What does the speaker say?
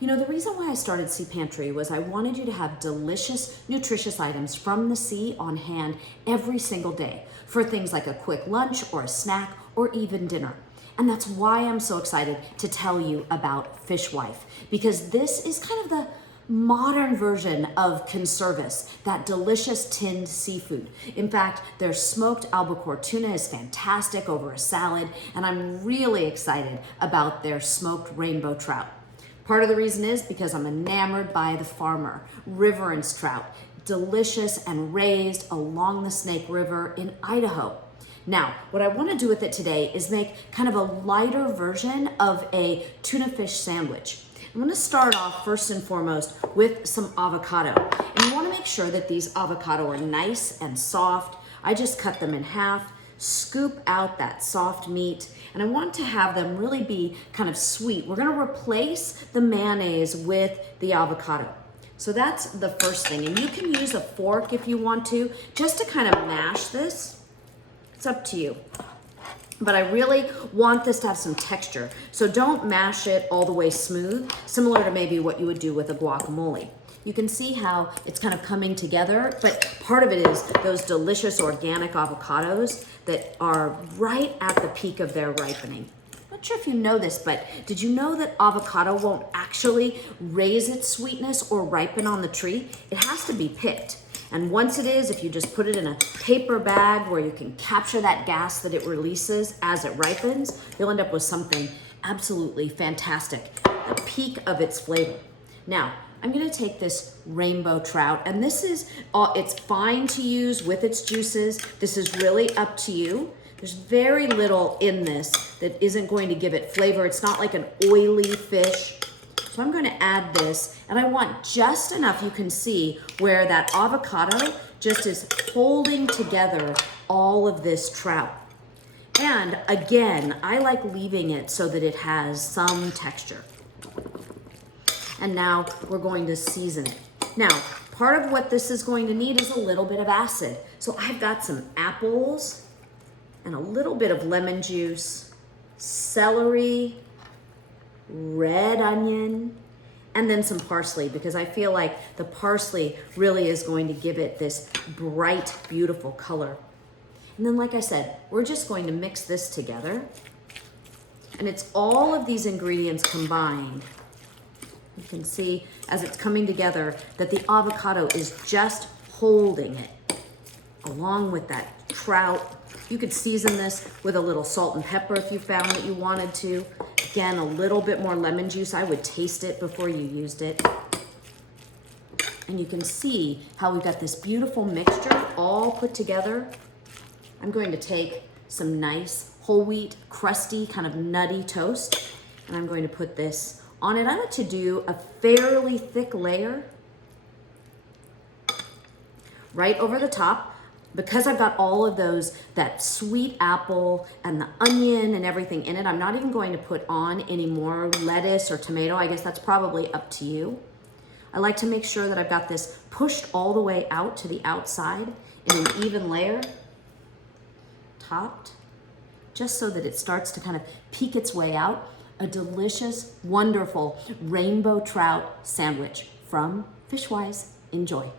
You know, the reason why I started Sea Pantry was I wanted you to have delicious, nutritious items from the sea on hand every single day for things like a quick lunch or a snack or even dinner. And that's why I'm so excited to tell you about Fishwife, because this is kind of the modern version of Conservas, that delicious tinned seafood. In fact, their smoked albacore tuna is fantastic over a salad, and I'm really excited about their smoked rainbow trout. Part of the reason is because I'm enamored by the farmer, Riverence trout, delicious and raised along the Snake River in Idaho. Now, what I want to do with it today is make kind of a lighter version of a tuna fish sandwich. I'm going to start off first and foremost with some avocado. And you want to make sure that these avocado are nice and soft. I just cut them in half, scoop out that soft meat, and I want to have them really be kind of sweet. We're going to replace the mayonnaise with the avocado. So that's the first thing. And you can use a fork if you want to, just to kind of mash this. It's up to you. But I really want this to have some texture. So don't mash it all the way smooth, similar to maybe what you would do with a guacamole. You can see how it's kind of coming together, but part of it is those delicious organic avocados that are right at the peak of their ripening. Not sure if you know this, but did you know that avocado won't actually raise its sweetness or ripen on the tree? It has to be picked. And once it is, if you just put it in a paper bag where you can capture that gas that it releases as it ripens, you'll end up with something absolutely fantastic, the peak of its flavor. Now, I'm gonna take this rainbow trout, and this is, it's fine to use with its juices. This is really up to you. There's very little in this that isn't going to give it flavor. It's not like an oily fish. So I'm going to add this, and I want just enough, you can see, where that avocado just is holding together all of this trout. And again, I like leaving it so that it has some texture. And now we're going to season it. Now, part of what this is going to need is a little bit of acid. So I've got some apples and a little bit of lemon juice, celery, red onion, and then some parsley, because I feel like the parsley really is going to give it this bright, beautiful color. And then, like I said, we're just going to mix this together. And it's all of these ingredients combined. You can see as it's coming together that the avocado is just holding it along with that trout. You could season this with a little salt and pepper if you found that you wanted to. Again, a little bit more lemon juice. I would taste it before you used it. And you can see how we've got this beautiful mixture all put together. I'm going to take some nice whole wheat, crusty, kind of nutty toast, and I'm going to put this on it. I like to do a fairly thick layer right over the top. Because I've got all of that sweet apple and the onion and everything in it, I'm not even going to put on any more lettuce or tomato. I guess that's probably up to you. I like to make sure that I've got this pushed all the way out to the outside in an even layer, topped, just so that it starts to kind of peek its way out. A delicious, wonderful rainbow trout sandwich from Fishwife. Enjoy.